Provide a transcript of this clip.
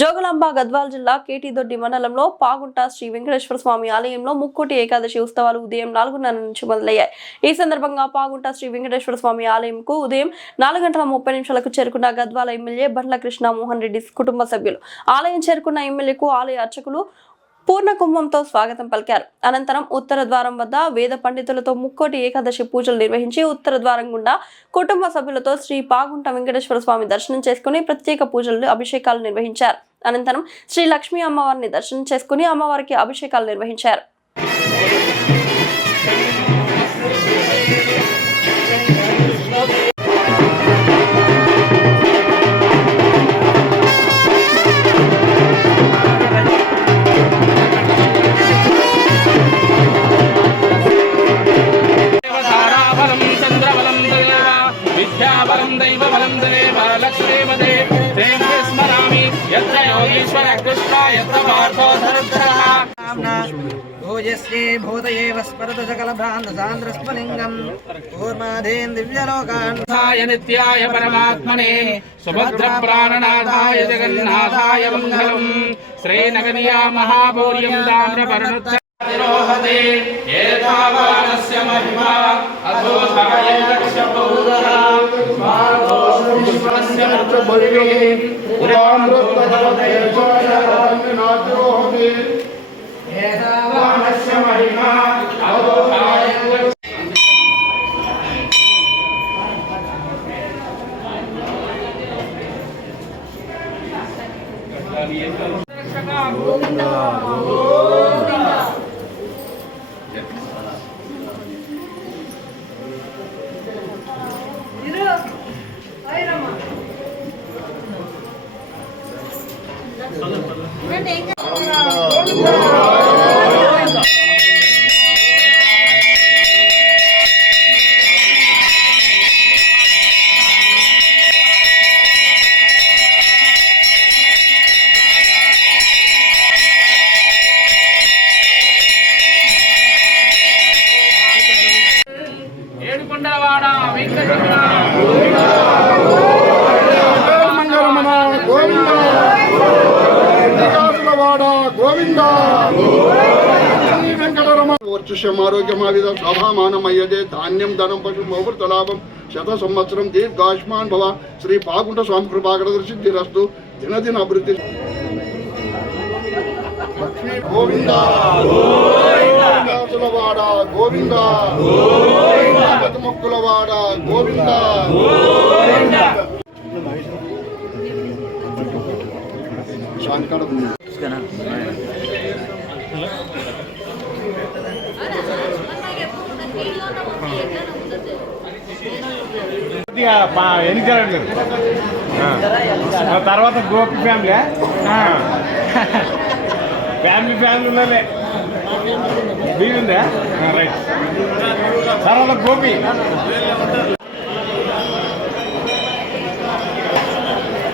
జోగులాంబ గద్వాల జిల్లా కేటీదొడ్డి మండలంలో పాగుంట శ్రీ వెంకటేశ్వర స్వామి ఆలయంలో ముక్కోటి ఏకాదశి ఉత్సవాలు ఉదయం 4:30 నుంచి మొదలయ్యాయి. ఈ సందర్భంగా పాగుంట శ్రీ వెంకటేశ్వర స్వామి ఆలయంకు ఉదయం 4:30 చేరుకున్న గద్వాల ఎమ్మెల్యే బండ్ల కృష్ణ మోహన్ రెడ్డి కుటుంబ సభ్యులు ఆలయం చేరుకున్న ఎమ్మెల్యేకు ఆలయ అర్చకులు పూర్ణ కుంభంతో స్వాగతం పలికారు. అనంతరం ఉత్తర ద్వారం వద్ద వేద పండితులతో ముక్కోటి ఏకాదశి పూజలు నిర్వహించి ఉత్తర ద్వారం గుండా కుటుంబ సభ్యులతో శ్రీ పాగుంట వెంకటేశ్వర స్వామి దర్శనం చేసుకుని ప్రత్యేక పూజలు అభిషేకాలు నిర్వహించారు. అనంతరం శ్రీ లక్ష్మీ అమ్మవారిని దర్శనం చేసుకుని అమ్మవారికి అభిషేకాలు నిర్వహించారు. విద్యాబలం దైవబలం దేవ లక్ష్మీమదే దేవే స్మరామి యత్ర యోగీశ్వర కృష్ణ యత్ర పార్థోధరః భోజశ్రీ భూతయేవ స్మరతు సకల భ్రాంత సాంద్రస్మలింగం కూర్మాధీన్ దివ్యలోకాన్ ాయ నిత్యాయ పరమాత్మనే సుభద్ర ప్రాణనాథాయ జగన్నాథాయ మంగళం శ్రీనగర్యా మహాభూర్యం తామ్రపర్ణుచ్చ తిరోహతే ఏతావానస్య మహిమా అథో సహయేకస్య బహుధః స్మారతోష్మస్య నృత్యభరిగే పురామృతదేశోయనాద్రోహతే ఏతావానస్య మహిమా అథో సహయేకస్య గోవిందా ఏడుకొండలవాడ వెంకటరమణ వర్చుష్యమారోగ్యమావిధం సభామానమయ్యదే ధాన్యం ధనం పశు బహువృతలాభం శత సంవత్సరం దీర్ఘాయుష్మాన్ భవ శ్రీ పాగుంట స్వామి కృపాకర సిద్ధిరస్తు దినదిన అభివృద్ధి. లక్ష్మీ గోవింద గోవిందాసులవాడ గోవింద మొక్కులవాడ గోవింద. శాంతికాడ ఎన్నికలండి తర్వాత గోపి ఫ్యామిలీ ఫ్యామిలీ ఉన్నలే బీరుందా రైట్ తర్వాత గోపి